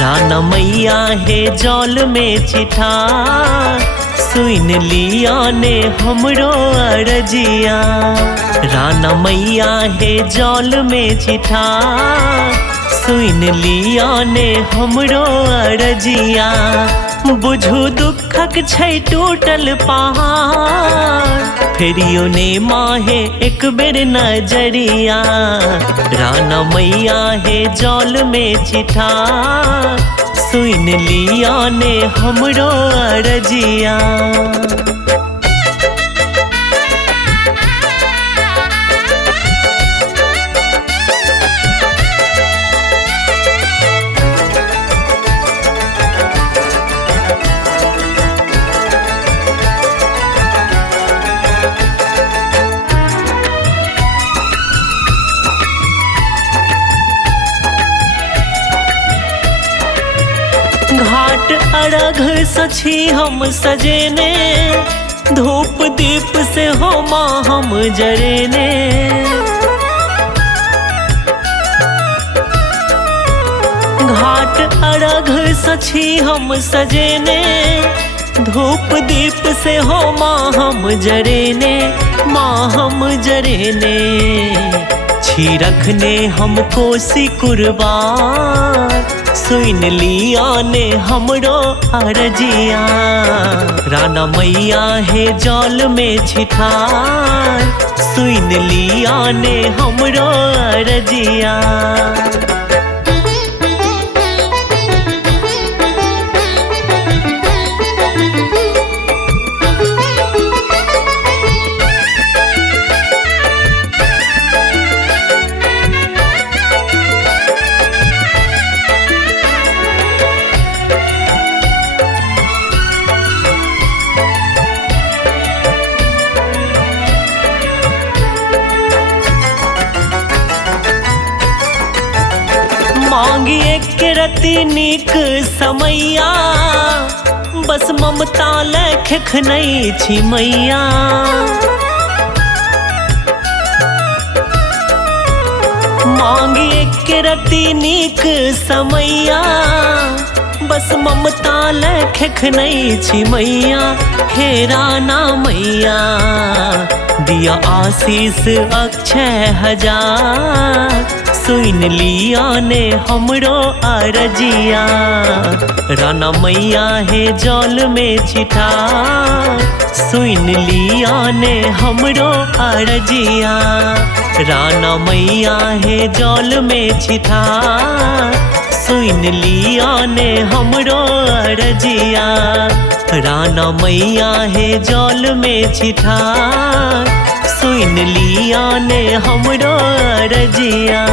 राना मैया हे जल में चिठा सुन लिया ने हमरो अरजिया। राना मैया हे जल में चिठा सुन लिया ने हमरो अरजिया। बुझू दुखक छै टूटल पहाड़ फेरियो ने माहे एक बेर नजरिया। राना मैया हे जल में चिठा सुन लिया ने हमरो अरजिया। घाट अरघ सछी हम सजेने धूप दीप से हो माँ हम जरेने। घाट अरघ सछी हम सजेने धूप दीप से हो माँ हम जरेने। माँ हम जरेने छी रखने हम कोसी कुर्बान सुन लिया ने हमरो अरजिया। राना मैया हे जल में चिठा सुन लिया ने हमरो अरजिया। मांगी एक रति नीक समैया बस ममता लेख नहीं छी मैया। मांगी एक रति नीक समैया बस ममता लेख नहीं छी मैया। हे राना मैया दिया आशीष अक्षय हजार सुन लिया ने हमरो अरजिया। राना मैया हे जल में चिठा सुन लिया ने हमरो अरजिया। राना मैया हे जल में चिठा सुन लिया ने हमरो अरजिया। राना मैया हे जल में चिठा सुन लिया ने हमरो अरजिया।